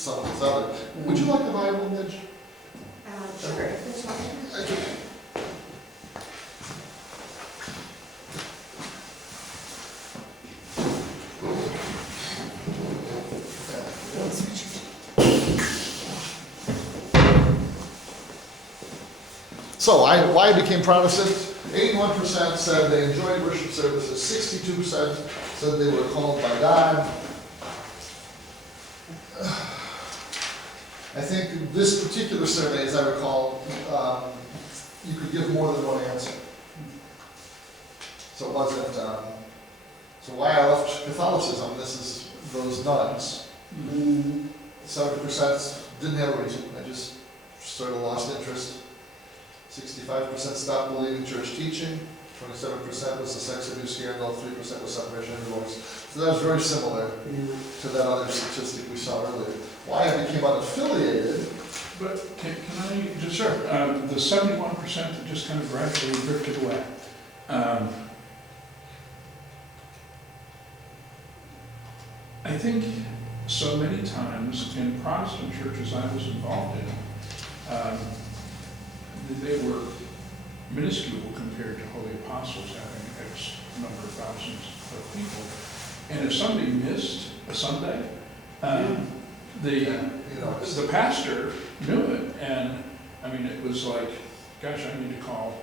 some of these other. Would you like the Bible, Midge? Sure. This one. Okay. So why I became Protestant? 81% said they enjoyed worship services. 62% said they were called by God. I think this particular survey, as I recall, you could give more than one answer. So it wasn't, so why I left Catholicism, this is those nuns. 70% didn't have a reason, I just sort of lost interest. 65% stopped believing church teaching, 27% was the sex abuse scandal, 3% was separation and divorce. So that was very similar to that other statistic we saw earlier. Why I became unaffiliated. But can I just, Sure. The 71% that just kind of gradually drifted away. I think so many times in Protestant churches I was involved in, they were minuscule compared to Holy Apostles having X number of thousands of people. And if somebody missed a Sunday, the pastor knew it, and I mean, it was like, gosh, I need to call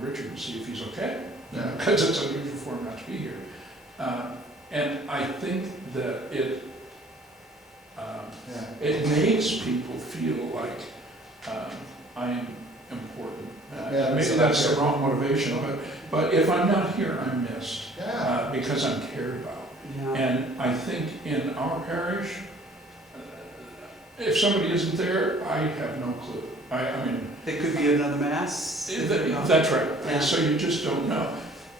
Richard and see if he's okay, because it's unusual for him not to be here. And I think that it makes people feel like I'm important. Maybe that's the wrong motivation, but if I'm not here, I'm missed because I'm cared about. Yeah. And I think in our parish, if somebody isn't there, I have no clue. I mean, It could be another mass. that's right. Yeah. So you just don't know.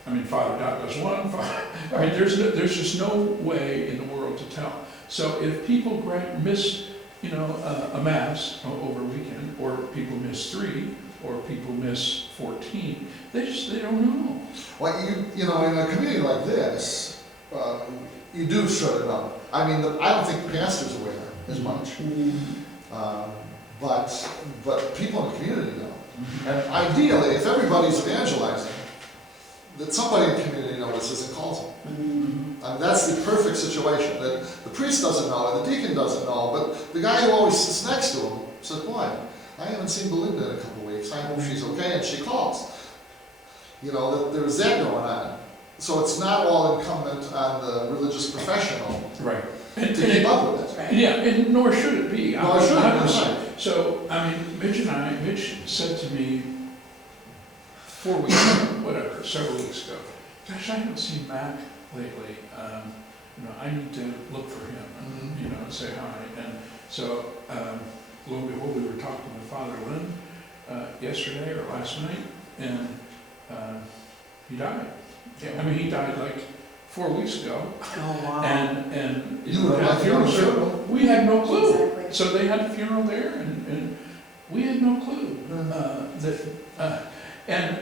I mean, Father Dot does one. I mean, there's just no way in the world to tell. So if people miss, a mass over a weekend, or people miss 3, or people miss 14, they don't know. Well, in a community like this, you do sort of know. I mean, I don't think pastors aware as much, but people in the community know. And ideally, if everybody's evangelizing, that somebody in the community notices and calls them. That's the perfect situation. That the priest doesn't know, and the deacon doesn't know, but the guy who always sits next to him says, "Boy, I haven't seen Belinda in a couple of weeks. I hope she's okay," and she calls. That there's that going on. So it's not all incumbent on the religious professional Right. to keep up with it. Right. Yeah, and nor should it be. Nor should it be, Obviously. right. So, I mean, Mitch said to me 4 weeks ago, whatever, several weeks ago, gosh, I haven't seen Mac lately. I need to look for him and, say hi. And so, lo and behold, we were talking with Father Lynn yesterday or last night, and he died. I mean, he died like 4 weeks ago. Oh, wow. And You were at at the funeral, the funeral. we had no clue. Exactly. So they had the funeral there, and we had no clue and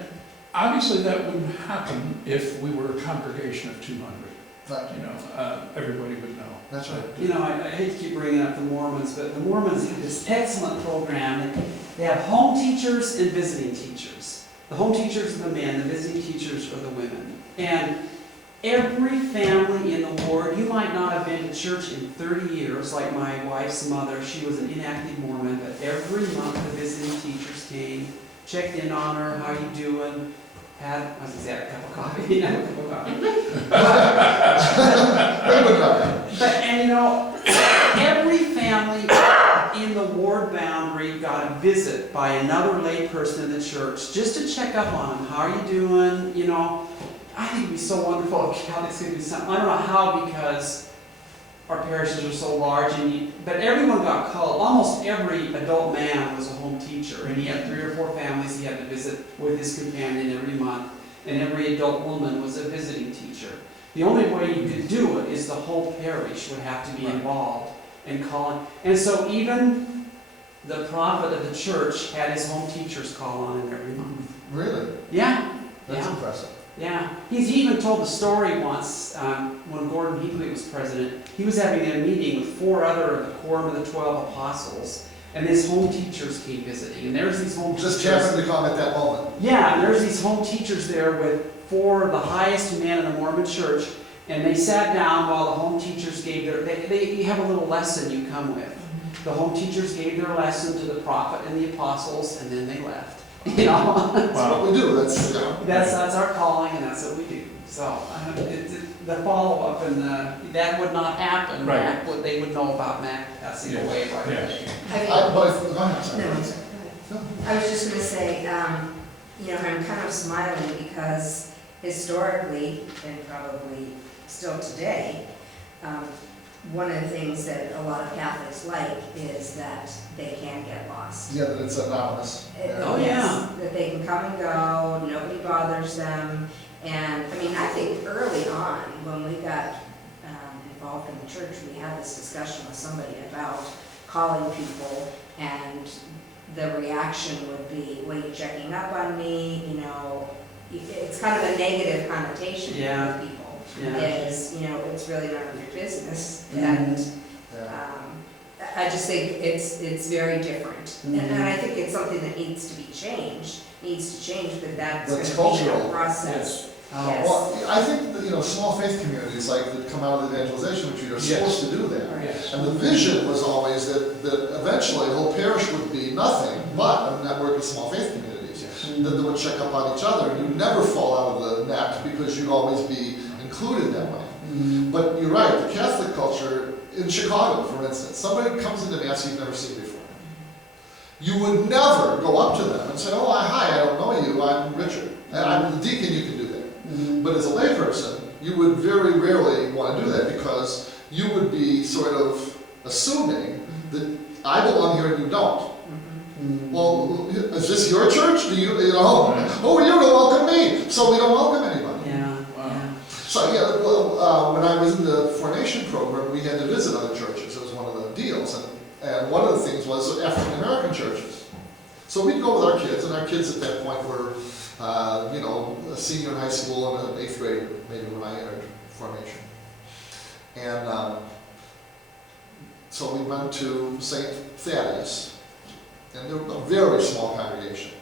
obviously that wouldn't happen if we were a congregation of 200. Right. Everybody would know. That's right. I hate to keep bringing up the Mormons, but the Mormons have this excellent program. They have home teachers and visiting teachers. The home teachers are the men, the visiting teachers are the women. And every family in the ward, you might not have been to church in 30 years, like my wife's mother, she was an inactive Mormon, but every month the visiting teachers came, checked in on her, how you doing, had a cup of coffee, a cup of coffee. But every family in the ward boundary got a visit by another lay person in the church just to check up on them. How are you doing? I think it'd be so wonderful if Catholics could do something. I don't know how, because our parishes are so large, but everyone got called. Almost every adult man was a home teacher, and he had 3 or 4 families he had to visit with his companion every month, and every adult woman was a visiting teacher. The only way you could do it is the whole parish would have to be involved and calling. And so even the prophet of the church had his home teachers call on him every month. Really? Yeah. That's Yeah. impressive. Yeah, he even told the story once, when Gordon Hinckley was president. He was having a meeting with 4 other of the quorum of the 12 apostles, and his home teachers came visiting, and there's these home teachers. Just happened to come at that moment. Yeah, and there's these home teachers there with 4 of the highest men in the Mormon church, and they sat down while the home teachers gave you have a little lesson you come with. The home teachers gave their lesson to the prophet and the apostles, and then they left. You know? That's what we do, that's, you know. That's our calling, and that's what we do. So, the follow-up and that would not happen. Right. They would know about Mac passing Yes. away right Yes. away. I mean, Go ahead, sorry. no, I'm sorry, go ahead. I was just gonna say, you know, I'm kind of smiling because historically, and probably still today, one of the things that a lot of Catholics like is that they can get lost. Yeah, that it's anonymous. Oh, Yes, yeah. that they can come and go, nobody bothers them. And, I mean, I think early on, when we got involved in the church, we had this discussion with somebody about calling people, and the reaction would be, what, are you checking up on me? You know, it's kind of a negative connotation Yeah. for people. Yeah. Is, you know, it's really none of your business. Mhm. And Yeah. I just think it's very different. And I think it's something that needs to be changed, but that's That's gonna be a cultural. process. Oh. Yes. Well, I think that, you know, small faith communities like that come out of the evangelization retreat are supposed to do that. Yes. And the vision was always that eventually the whole parish would be nothing but a network of small faith communities. Yes. That they would check up on each other, and you'd never fall out of the net because you'd always be included that way. Mhm. But you're right, the Catholic culture, in Chicago, for instance, somebody comes into Mass you've never seen before. You would never go up to them and say, oh, hi, I don't know you, I'm Richard. And I'm the deacon, you can do that. Mhm. But as a layperson, you would very rarely want to do that because you would be sort of assuming that I belong here and you don't. Mhm. Well, is this your church? Do you know, oh, you're gonna welcome me, so we don't welcome anybody. Yeah. Wow. Yeah. So, yeah, well, when I was in the formation program, we had to visit other churches. It was one of the deals. And one of the things was African-American churches. So we'd go with our kids, and our kids at that point were, you know, a senior in high school and an 8th grade, maybe when I entered formation. And so we went to St. Thaddeus, and there was a very small congregation.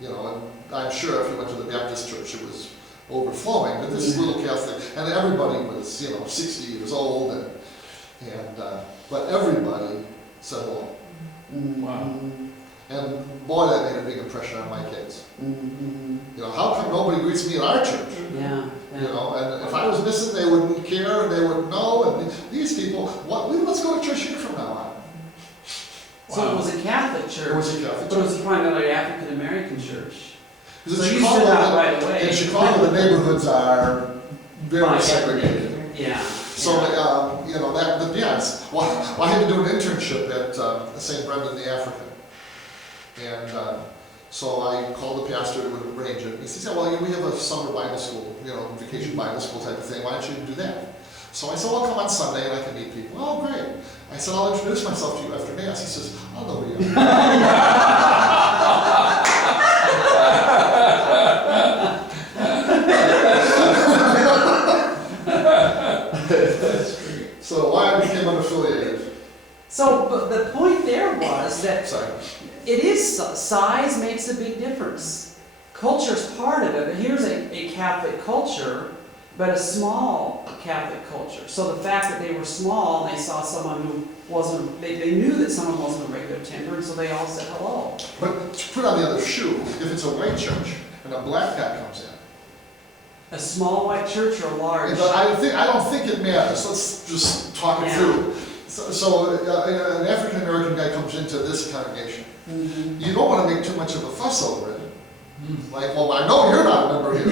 You know, and I'm sure if you went to the Baptist church, it was overflowing, but this little Catholic, and everybody was, you know, 60 years old, but everybody said hello. Mhm. Wow. And boy, that made a big impression on my kids. Mhm. You know, how come nobody greets me at our church? Yeah. You know, and if I was missing, they wouldn't care, and they wouldn't know, and these people, let's go to church here from now on. So it was a Catholic church. It was a Catholic But it church. was primarily African American church. Because So in you stood Chicago, out right away. in Chicago, the neighborhoods are very Right. segregated. Yeah. So, you know, yes. Well, I had to do an internship at St. Brendan the African. And so I called the pastor to arrange it. He says, yeah, well, we have a summer Bible school, you know, vacation Bible school type of thing. Why don't you do that? So I said, well, I'll come on Sunday and I can meet people. Oh, great. I said, I'll introduce myself to you after Mass. He says, I'll know who you That's great. So I became unaffiliated. So, but the point there was that Sorry. it is, size makes a big difference. Culture's part of it, but here's a Catholic culture, but a small Catholic culture. So the fact that they were small, and they saw someone who wasn't, they knew that someone wasn't a regular attender, and so they all said hello. But to put on the other shoe, if it's a white church and a black guy comes in, A small white church or a large? I don't think it matters. Let's just talk it Yeah. through. So an African American guy comes into this congregation. Mhm. You don't want to make too much of a fuss over it. Like, well, I know you're not a member here.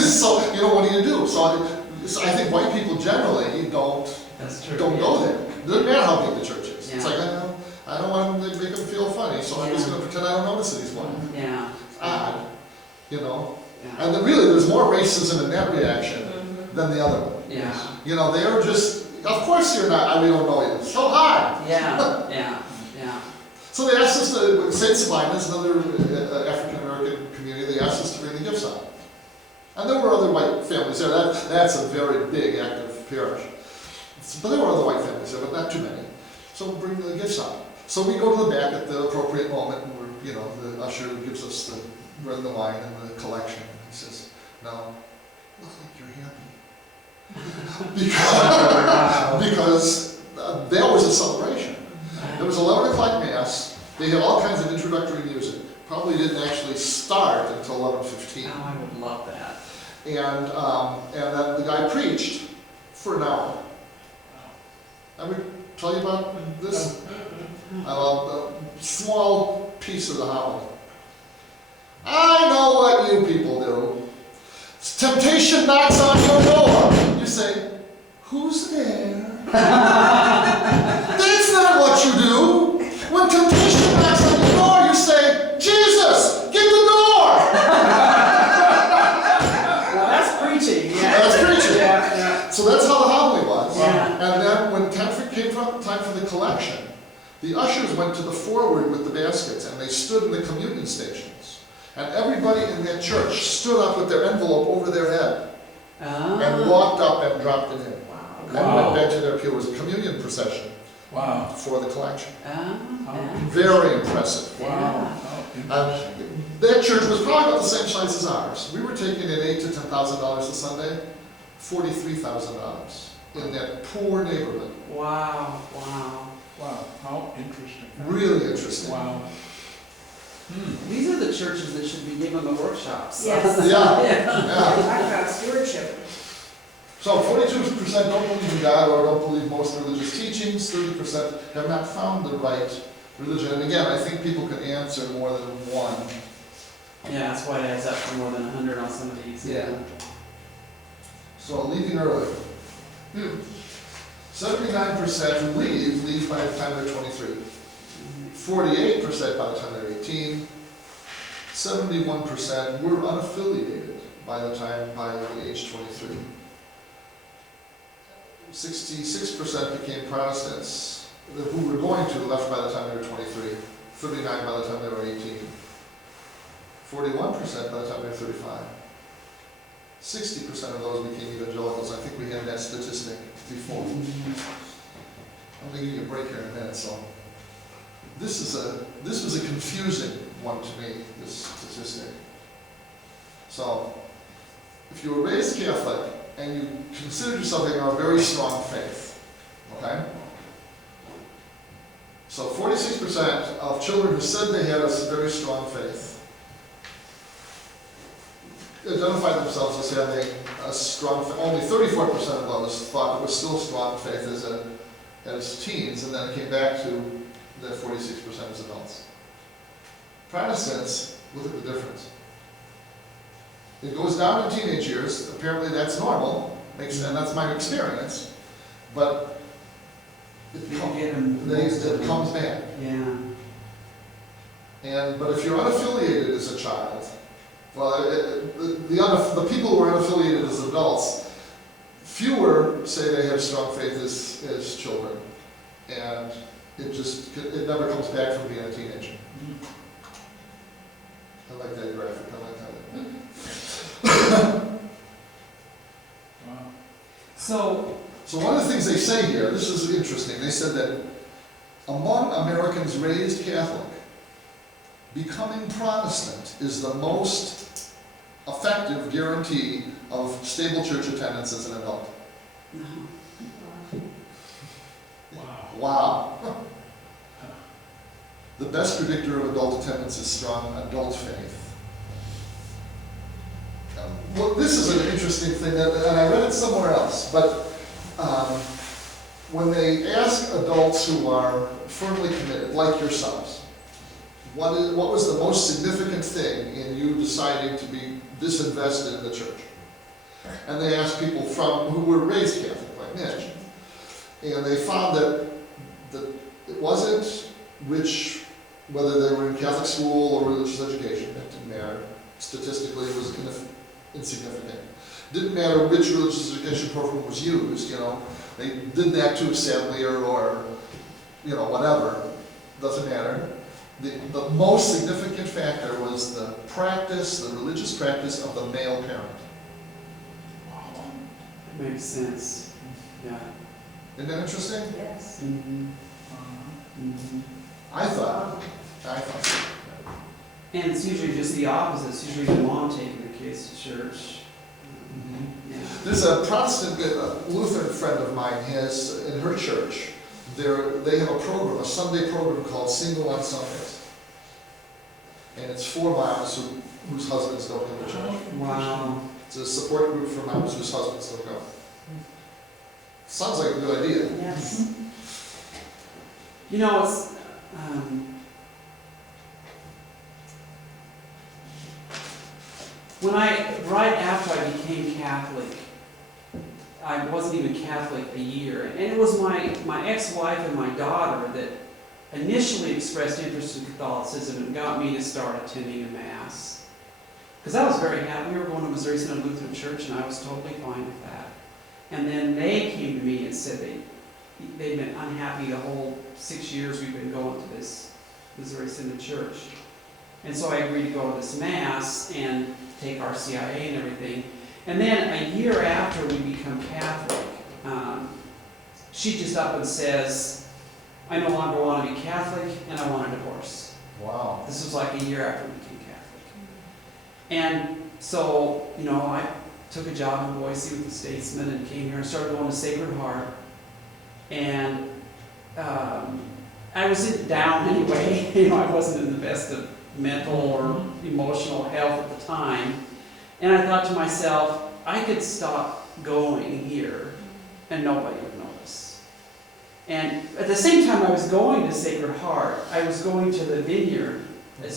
So, you know, what do you do? So I think white people generally don't That's true. go there. It doesn't matter how big the church is. It's Yeah. like, I don't want to make them feel funny, so I'm just Yeah. going to pretend I don't notice that he's white. Yeah. It's odd, you know? Yeah. And then really, there's more racism in that reaction than the other one. Yeah. You know, they were just, of course you're not, we don't know you. So hi. Yeah. Yeah. Yeah. So they asked us to, St. Sabina's, another African-American community, they they asked us to bring the gifts out. And there were other white families there. That's a very big, active parish. But there were other white families there, but not too many. So we'll bring the gifts out. So we go to the back at the appropriate moment, and the usher gives us the bread and the wine and the collection. And he says, "Now, look like you're happy." because that was a celebration. There was 11 o'clock mass. They had all kinds of introductory music. Probably didn't actually start until 11:15. Oh, I would love that. And then the guy preached for an hour. I would tell you about this a small piece of the homily. "I know what you people do. Temptation knocks on your door. You say, 'Who's there?' That's not what you do. When temptation knocks on your door, you say, 'Jesus, get the door!'" Well, that's preaching, yeah. That's preaching. Yeah. So that's how the homily was. Yeah. And then when time for the collection, the ushers went to the forward with the baskets and they stood in the communion stations. And everybody in that church stood up with their envelope over their head and walked up and dropped it in. And went back to their pew. It was a communion procession for the collection. Very impressive. Wow. That church was probably about the same size as ours. We were taking in $8,000 to $10,000 a Sunday, $43,000 in that poor neighborhood. Wow. Wow, how interesting. Really interesting. Wow. These are the churches that should be given the workshops. Yes. Yeah. Talk about stewardship. So 42% don't believe in God or don't believe most religious teachings. 30% have not found the right religion. And again, I think people can answer more than one. Yeah, that's why it adds up to more than 100 on some of these. Yeah. So leaving early. 79% who leave by the time they're 23. 48% by the time they're 18. 71% were unaffiliated by the age 23. 66% became Protestants who were going to left by the time they were 23. 39 by the time they were 18. 41% by the time they were 35. 60% of those became evangelicals. I think we had that statistic before. I'm going to give you a break here in a minute. So this was a confusing one to me, this statistic. So if you were raised Catholic and you considered yourself having a very strong faith, okay? So 46% of children who said they had a very strong faith identified themselves as having a strong faith. Only 34% of those thought it was still strong faith as teens, and then it came back to the 46% as adults. Protestants, look at the difference. It goes down in teenage years. Apparently that's normal, and that's my experience, but it comes back. Yeah. But if you're unaffiliated as a child, well, the people who are unaffiliated as adults, fewer say they have strong faith as children, and it never comes back from being a teenager. I like that graphic. I like that. Wow. So one of the things they say here, this is interesting. They said that among Americans raised Catholic, becoming Protestant is the most effective guarantee of stable church attendance as an adult. Wow. The best predictor of adult attendance is strong adult faith. Well, this is an interesting thing, and I read it somewhere else, but when they ask adults who are firmly committed, like yourselves, what was the most significant thing in you deciding to be disinvested in the church? And they asked people who were raised Catholic, like Mitch, and they found that it wasn't whether they were in Catholic school or religious education. It didn't matter. Statistically, it was insignificant. Didn't matter which religious education program was used. They did that too, sadly, or whatever. Doesn't matter. the most significant factor was the practice, the religious practice of the male parent. It makes sense. Yeah. Isn't that interesting? Yes. Mhm. Mhm. I thought. And it's usually just the opposite. It's usually the mom taking the kids to church. Yeah. There's a Protestant, Lutheran friend of mine has, in her church, they have a program, a Sunday program called Single on Sundays. And it's for moms whose husbands don't go to church. Wow. It's a support group for moms whose husbands don't go. Sounds like a good idea. Yes. You know, it's right after I became Catholic, I wasn't even Catholic a year, and it was my ex-wife and my daughter that initially expressed interest in Catholicism and got me to start attending a Mass. Because I was very happy. We were going to Missouri Synod Lutheran Church, and I was totally fine with that. And then they came to me and said they'd been unhappy the whole 6 years we've been going to this Missouri Synod Church. And so I agreed to go to this Mass and take our CIA and everything. And then a year after we become Catholic, she just up and says, I no longer want to be Catholic and I want a divorce. Wow. This was like a year after we became Catholic. And so, I took a job in Boise with the Statesman and came here and started going to Sacred Heart. And I was down anyway. I wasn't in the best of mental or emotional health at the time. And I thought to myself, I could stop going here and nobody would notice. And at the same time I was going to Sacred Heart, I was going to the Vineyard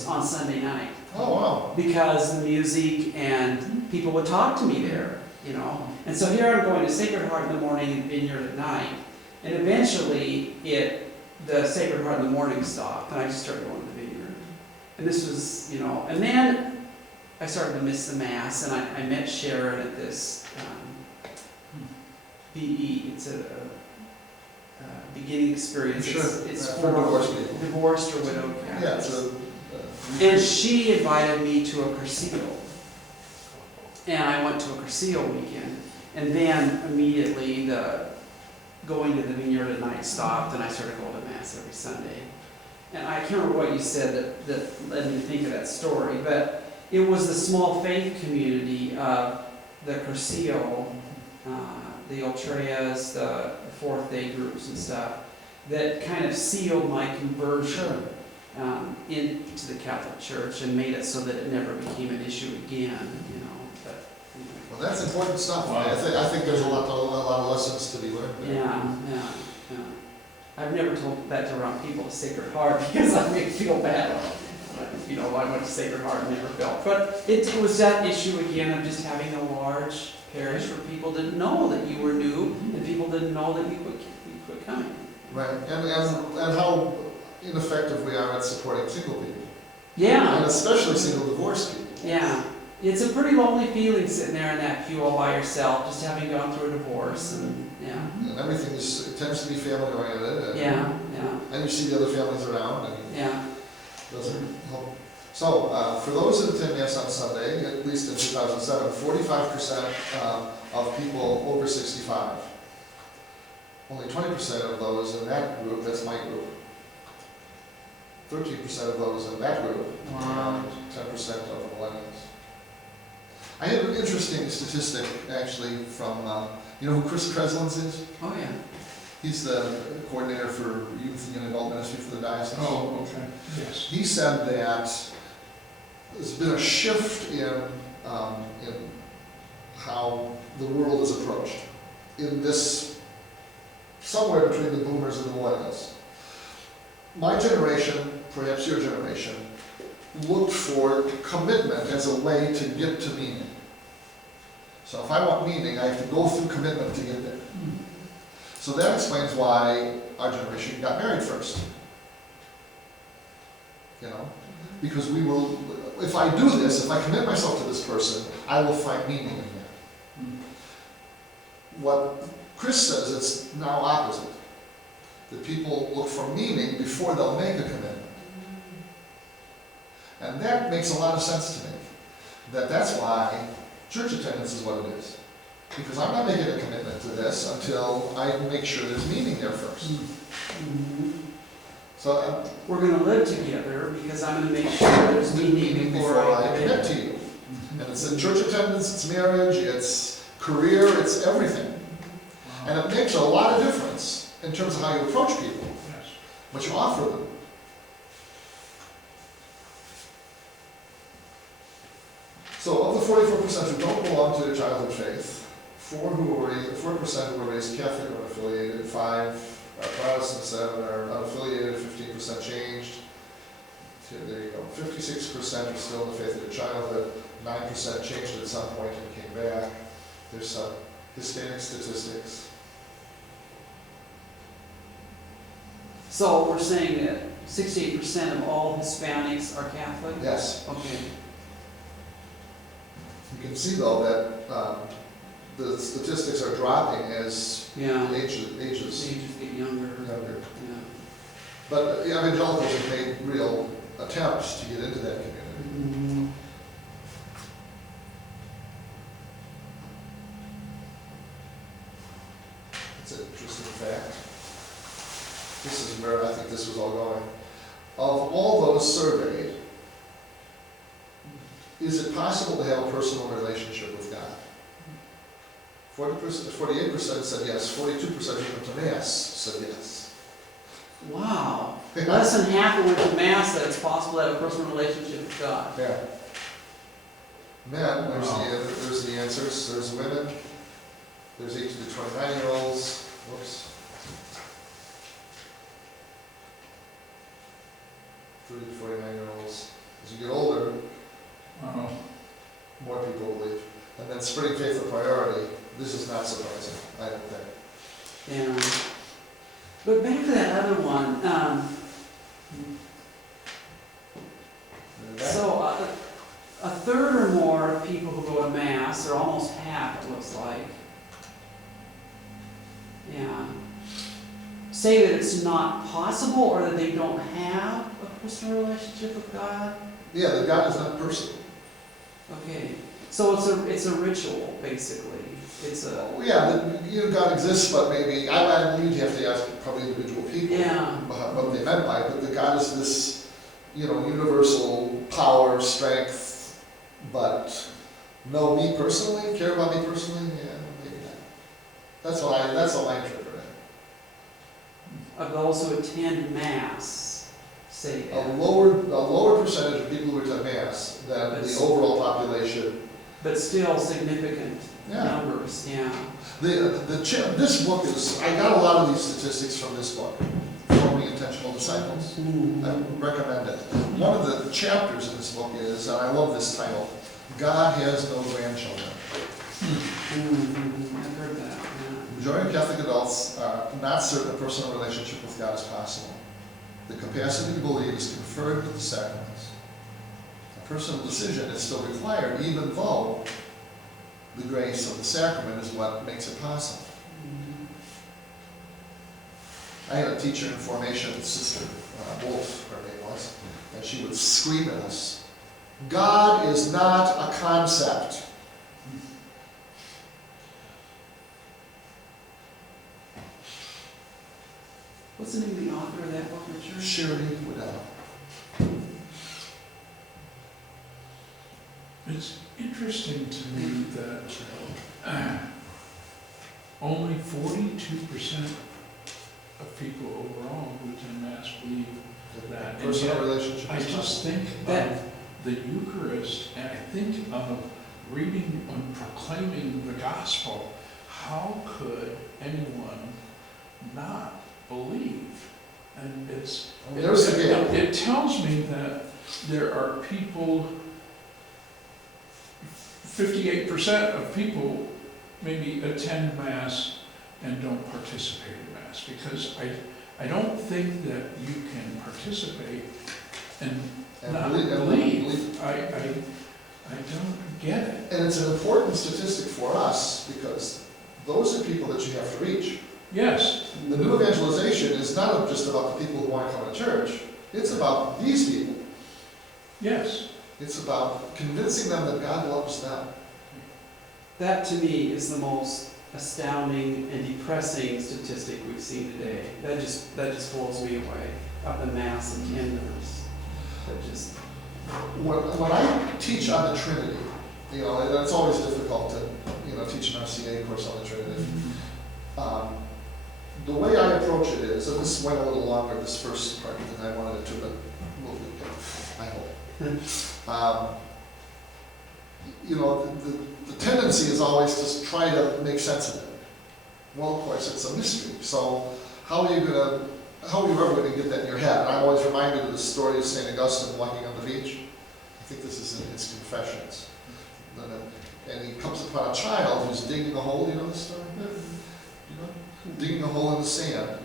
on Sunday night. Oh, wow. Because the music and people would talk to me there, And so here I'm going to Sacred Heart in the morning and Vineyard at night. And eventually the Sacred Heart in the morning stopped and I just started going to the Vineyard. And this was, and then I started to miss the Mass, and I met Sharon at this BE. It's a beginning experience. Sure. It's for divorced people. Divorced or widowed Catholics. Yeah, And she invited me to a Cursillo. And I went to a Cursillo weekend. And then immediately going to the Vineyard at night stopped, and I started going to Mass every Sunday. And I can't remember what you said that led me to think of that story, but it was the small faith community of the Cursillo, the Ultreas, the Fourth Day groups and stuff, that kind of sealed my conversion into the Catholic Church and made it so that it never became an issue again, But, well, that's important stuff. Wow. I think there's a lot of lessons to be learned there. Yeah. I've never told that to around people at Sacred Heart because I make feel bad. I went to Sacred Heart and never felt. But it was that issue again of just having a large parish where people didn't know that you were new and people didn't know that you quit coming. Right, and how ineffective we are at supporting single people. Yeah. And especially single divorced people. Yeah. It's a pretty lonely feeling sitting there in that pew all by yourself, just having gone through a divorce and And everything tends to be family oriented. Yeah. And you see the other families around and Yeah. it doesn't help. So, for those that attend Mass on Sunday, at least in 2007, 45% of people over 65. Only 20% of those in that group, that's my group. 13% of those in that group, Wow. 10% of millennials. I had an interesting statistic, actually, from, you know who Chris Kreslins is? Oh, yeah. He's the coordinator for youth and young adult ministry for the diocese. Oh, okay, yes. He said that there's been a shift in how the world is approached in this, somewhere between the boomers and the millennials. My generation, perhaps your generation, looked for commitment as a way to get to meaning. So if I want meaning, I have to go through commitment to get there. So that explains why our generation got married first. You know? Because we will, if I do this, if I commit myself to this person, I will find meaning in that. What Chris says, it's now opposite. That people look for meaning before they'll make a commitment. And that makes a lot of sense to me. That's why church attendance is what it is. Because I'm not making a commitment to this until I make sure there's meaning there first. So We're gonna live together because I'm gonna make sure there's meaning before I commit to you. And it's in church attendance, it's marriage, it's career, it's everything. And it makes a lot of difference in terms of how you approach people, Yes. what you offer them. So of the 44% who don't belong to their childhood faith, 4% who were raised Catholic or unaffiliated, 5 are Protestant, 7 are unaffiliated, 15% changed. So there you go. 56% are still in the faith of their childhood, 9% changed at some point and came back. There's some Hispanic statistics. So we're saying that 68% of all Hispanics are Catholic? Yes. Okay. You can see though that the statistics are dropping as Yeah. ages Ages get younger. younger. Yeah. But the evangelicals have made real attempts to get into that community. Mhm. It's an interesting fact. This is where I think this was all going. Of all those surveyed, is it possible to have a personal relationship with God? 48% said yes, 42% who went to Mass said yes. Wow. Less than half who went to Mass that it's possible to have a personal relationship with God. Yeah. Men, Wow. there's the answers. There's women. There's 18 to 29-year-olds. Whoops. 30 to 49-year-olds. As you get older, Wow. more people believe. And then spreading faith a priority. This is not surprising, I don't think. Yeah. But back to that other one. So a third or more of people who go to Mass, or almost half, it looks like, yeah, say that it's not possible or that they don't have a personal relationship with God. Yeah, that God is not personal. Okay, so it's a ritual basically. It's a Well, yeah, God exists, but maybe, you'd have to ask probably individual people what they meant by it, but that God is this, universal power, strength, but know me personally, care about me personally, yeah, maybe not. That's how I interpret it. of those who attend Mass say A that, lower percentage of people who attend Mass than the overall population. but still significant Yeah. numbers. Yeah. This book is, I got a lot of these statistics from this book, Forming Intentional Disciples. I recommend it. One of the chapters in this book is, and I love this title, God Has No Grandchildren. I've heard that. Yeah. The majority of Catholic adults are not certain a personal relationship with God is possible. The capacity to believe is conferred with the sacraments. A personal decision is still required, even though the grace of the sacrament is what makes it possible. I had a teacher in formation, Sister Wolf, her name was, and she would scream at us, God is not a concept. What's the name of the author of that book, Richard? Surely without. It's interesting to me that only 42% of people overall who attend Mass believe that. And Personal yet, relationship I is just possible. think That- of the Eucharist, and I think of reading and proclaiming the gospel. How could anyone not believe? And There's the gap. it tells me that there are people, 58% of people maybe attend Mass and don't participate in Mass, because I don't think that you can participate and not believe. I don't get it. And it's an important statistic for us, because those are people that you have to reach. Yes, The new evangelization is not just about the people who want to come to church, it's about these people. Yes. It's about convincing them that God loves them. That to me is the most astounding and depressing statistic we've seen today. That just blows me away, of the mass of tenders. That just, When I teach on the Trinity, you know, and it's always difficult to, you know, teach an RCA course on the Trinity. The way I approach it is, and this went a little longer, this first part, than I wanted it to, but we'll get there, I hope. You know, the tendency is always to try to make sense of it. Well, of course, it's a mystery, so how are you ever gonna get that in your head? And I'm always reminded of the story of St. Augustine walking on the beach. I think this is in his Confessions. And he comes upon a child who's digging a hole, you know the story? You know? Digging a hole in the sand.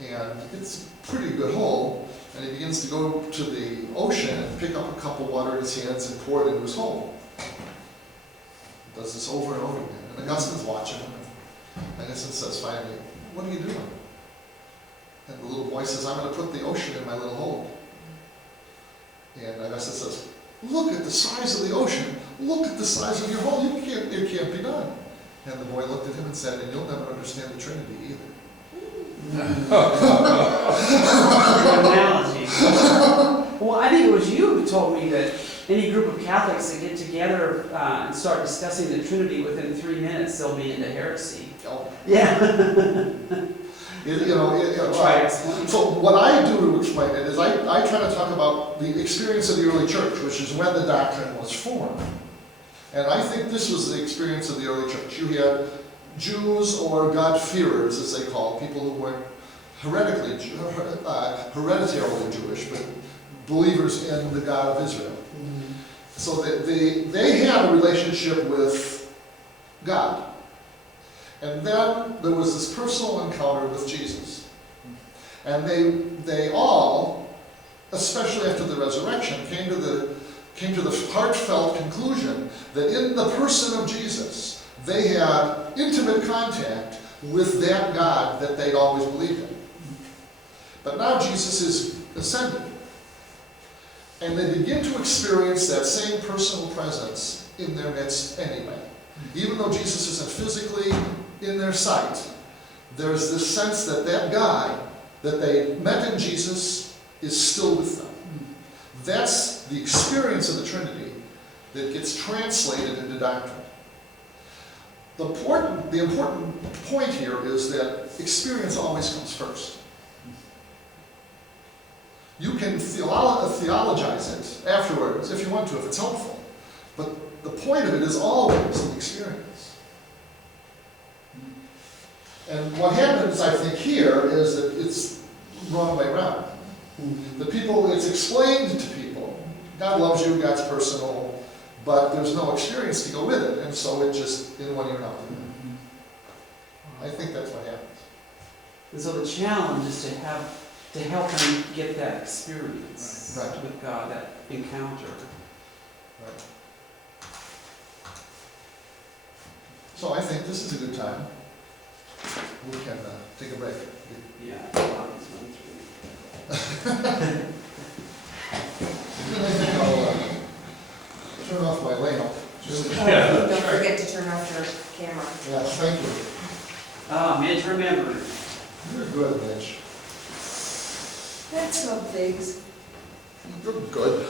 And it's a pretty good hole. And he begins to go to the ocean and pick up a cup of water in his hands and pour it into his hole. He does this over and over again. And Augustine's watching him. And Augustine says finally, "What are you doing?" And the little boy says, "I'm going to put the ocean in my little hole." And Augustine says, "Look at the size of the ocean. Look at the size of your hole. It can't be done." And the boy looked at him and said, "And you'll never understand the Trinity either." analogy. Well, I think it was you who told me that any group of Catholics that get together and start discussing the Trinity, within 3 minutes they'll be into heresy. Oh. Yeah. Try to explain. So what I do to explain it is I try to talk about the experience of the early church, which is when the doctrine was formed. And I think this was the experience of the early church. You had Jews, or God-fearers, as they call people who weren't hereditarily Jewish, but believers in the God of Israel. Mm-hmm. So they had a relationship with God. And then there was this personal encounter with Jesus. And they all, especially after the resurrection, came to the heartfelt conclusion that in the person of Jesus, they had intimate contact with that God that they'd always believed in. But now Jesus is ascended. And they begin to experience that same personal presence in their midst anyway. Even though Jesus isn't physically in their sight, there's this sense that that guy that they met in Jesus is still with them. That's the experience of the Trinity that gets translated into doctrine. The important point here is that experience always comes first. You can theologize it afterwards if you want to, if it's helpful. But the point of it is always an experience. And what happens, I think, here is that it's the wrong way around. The people, it's explained to people. God loves you, God's personal, but there's no experience to go with it, and so it just in one ear and out the other. I think that's what happens. And so the challenge is to help them get that experience Right. with God, that encounter. Right. So I think this is a good time. We can take a break. Yeah, Bobby's went through. I think I'll turn off my lamp. Don't forget to turn off your camera. Yes, thank you. Ah, Mitch remembered. You're good, Mitch. That's some things. You're good.